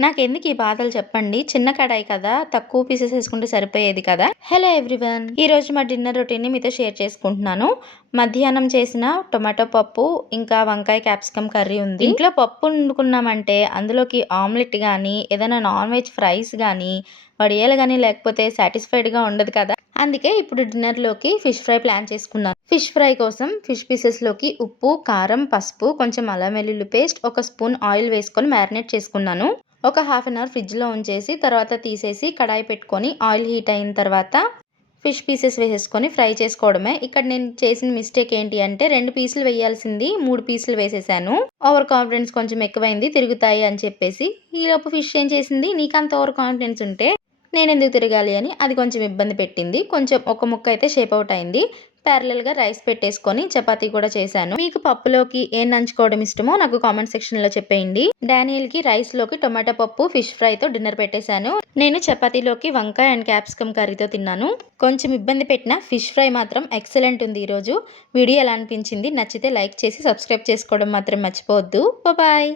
నాకెందుకు ఈ బాధలు చెప్పండి. చిన్న కడాయి కదా! తక్కువ పీసెస్ ఏసుకుంటే సరిపోయేది కదా! Hello everyone. ఈరోజు మా డిన్నర్ రొటీన్‌ని మీతో షేర్ చేసుకుంటున్నాను. మధ్యాహ్నం చేసిన టొమాటో పప్పు, ఇంకా వంకాయ క్యాప్సికమ్ కర్రీ ఉంది. ఇంట్లో పప్పు వండుకున్నామంటే అందులోకి ఆమ్లెట్ గానీ, ఏదైనా నాన్ వెజ్ ఫ్రైస్ గానీ, వడియాలు గానీ లేకపోతే సాటిస్ఫైడ్‌గా ఉండదు కదా! అందుకే ఇప్పుడు డిన్నర్‌లోకి ఫిష్ ఫ్రై ప్లాన్ చేసుకున్నాను. ఫిష్ ఫ్రై కోసం ఫిష్ పీసెస్‌లోకి ఉప్పు, కారం, పసుపు, కొంచెం అల్లం వెల్లుల్లి పేస్ట్, ఒక స్పూన్ ఆయిల్ వేసుకొని మ్యారినేట్ చేసుకున్నాను. ఒక హాఫ్ అన్ అవర్ ఫ్రిడ్జ్‌లో ఉంచేసి తర్వాత తీసేసి కడాయి పెట్టుకొని ఆయిల్ హీట్ అయిన తర్వాత ఫిష్ పీసెస్ వేసేసుకొని ఫ్రై చేసుకోవడమే. ఇక్కడ నేను చేసిన మిస్టేక్ ఏంటి అంటే 2 పీసులు వేయాల్సింది 3 పీసులు వేసేసాను. ఓవర్ కాన్ఫిడెన్స్ కొంచెం ఎక్కువైంది తిరుగుతాయి అని చెప్పేసి. ఈలోపు ఫిష్ ఏం చేసింది, నీకంత ఓవర్ కాన్ఫిడెన్స్ ఉంటే నేనెందుకు తిరగాలి అని అది కొంచెం ఇబ్బంది పెట్టింది. కొంచెం ఒక ముక్క అయితే షేప్ అవుట్ అయింది. ప్యారలల్‌గా రైస్ పెట్టేసుకొని చపాతీ కూడా చేశాను. మీకు పప్పులోకి ఏం నంచుకోవడం ఇష్టమో నాకు కామెంట్ సెక్షన్‌లో చెప్పేయండి. డానియల్‌కి రైస్‌లోకి టొమాటో పప్పు, ఫిష్ ఫ్రైతో డిన్నర్ పెట్టేశాను. నేను చపాతీలోకి వంకాయ అండ్ క్యాప్సికమ్ కర్రీతో తిన్నాను. కొంచెం ఇబ్బంది పెట్టిన ఫిష్ ఫ్రై మాత్రం ఎక్సలెంట్ ఉంది ఈరోజు. వీడియో ఎలా అనిపించింది? నచ్చితే లైక్ చేసి సబ్స్క్రైబ్ చేసుకోవడం మాత్రం మర్చిపోవద్దు. బాయ్.